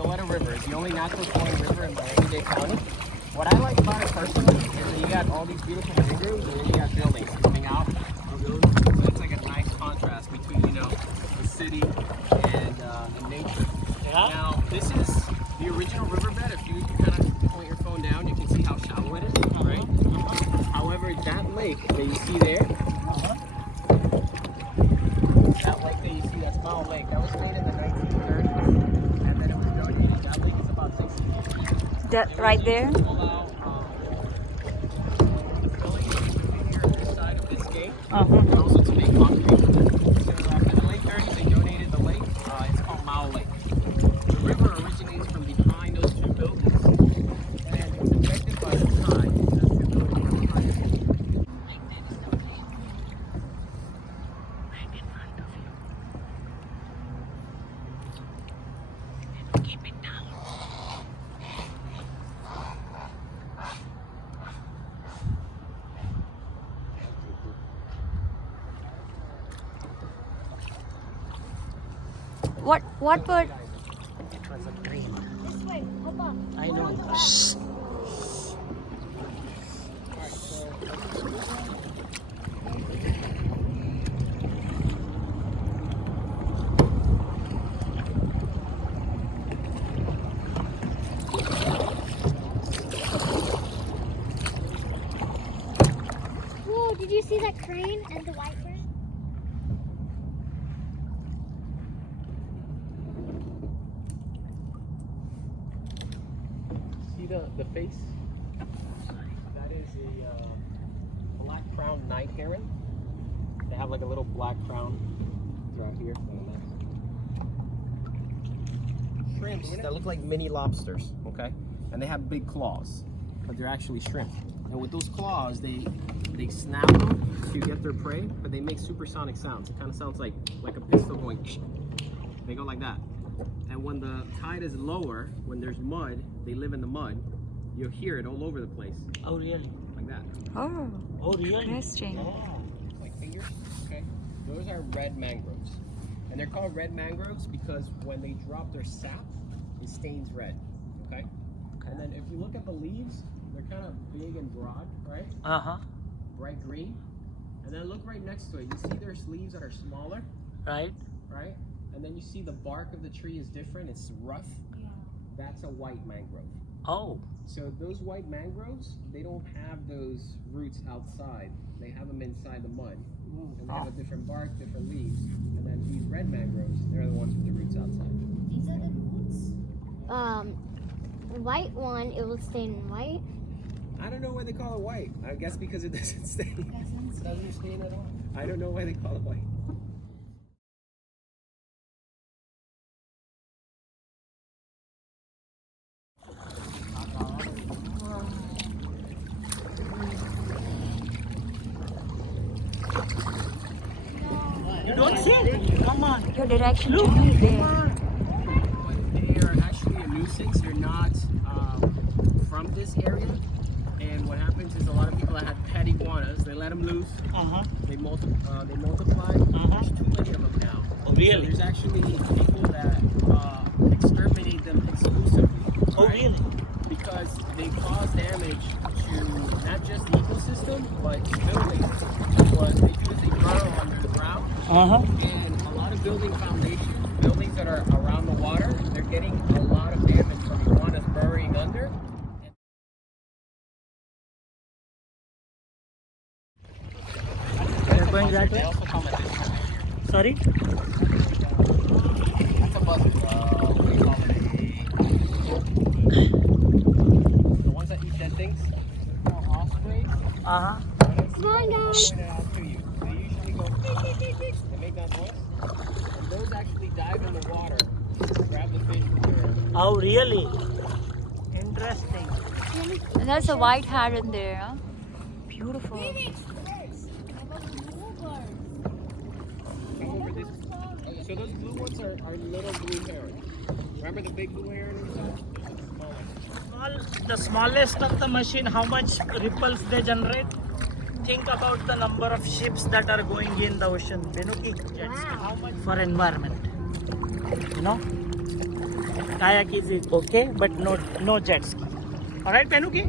the Oleta River. It's the only natural flowing river in Miami-Dade County. What I like about it personally is that you got all these beautiful mangroves and then you got buildings coming out of those. So it's like a nice contrast between, you know, the city and nature. Yeah. Now, this is the original riverbed. If you kind of point your phone down, you can see how shallow it is, right? However, that lake that you see there, that lake that you see, that's Mile Lake, that was made in the 1930s, and then it was donated. That lake is about 60 feet deep. That right there? Allow the filling here on this side of this gate, Uh-huh. and also to make concrete. So in the late 30s, they donated the lake. It's called Mile Lake. The river originates from behind those two buildings, and it was affected by the tide. That's the ability to have a high What bird? It was a dream. This way, hold on. I know. Whoa, did you see that crane and the white bird? See the face? That is a black crowned night heron. They have like a little black crown throughout here. Shrimps that look like mini lobsters, okay? And they have big claws, but they're actually shrimp. And with those claws, they snap them to get their prey, but they make supersonic sounds. It kind of sounds like a pistol going. They go like that. And when the tide is lower, when there's mud, they live in the mud, you'll hear it all over the place. Oh, really? Like that. Oh, Oh, really? interesting. Like fingers, okay? Those are red mangroves. And they're called red mangroves because when they drop their sap, it stains red, okay? And then if you look at the leaves, they're kind of big and broad, right? Uh-huh. Bright green. And then look right next to it. You see there's leaves that are smaller, Right? right? And then you see the bark of the tree is different. It's rough. Yeah. That's a white mangrove. Oh. So those white mangroves, they don't have those roots outside. They have them inside the mud. And they have a different bark, different leaves. And then these red mangroves, they're the ones with the roots outside. These are the roots. The white one, it will stain white. I don't know why they call it white. I guess because it doesn't stain. It doesn't stain at all. I don't know why they call it white. You don't see it? Come on. Your direction Look. to me there. But they are actually a nuisance. They're not from this area. And what happens is a lot of people that had pet iguanas, they let them loose. Uh-huh. They multiply. There's too many of them now. Oh, really? So there's actually people that exterminate them exclusively. Oh, right? really? Because they cause damage to not just the ecosystem, but buildings. What they do is they burrow under the ground, Uh-huh. and a lot of building foundations, buildings that are around the water, they're getting a lot of damage from iguanas burrowing under. You're going that They way? also come at this time. Sorry? That's a buzzard. What do you call it? The ones that eat dead things? They're called ospreys. Uh-huh. Come on, guys. Point it out to you. They usually go they make that noise. And those actually dive in the water, grab the fish with their Oh, really? Interesting. And there's a white heron there. Huh? Beautiful. come over this. Okay, so those blue ones are little blue herons. Remember the big blue heron we saw? The smallest of the machine, how much ripples they generate? Think about the number of ships that are going in the ocean. Benuki jets. Wow. For environment. You know? kayak is okay, but no jet ski. All right, Penuki?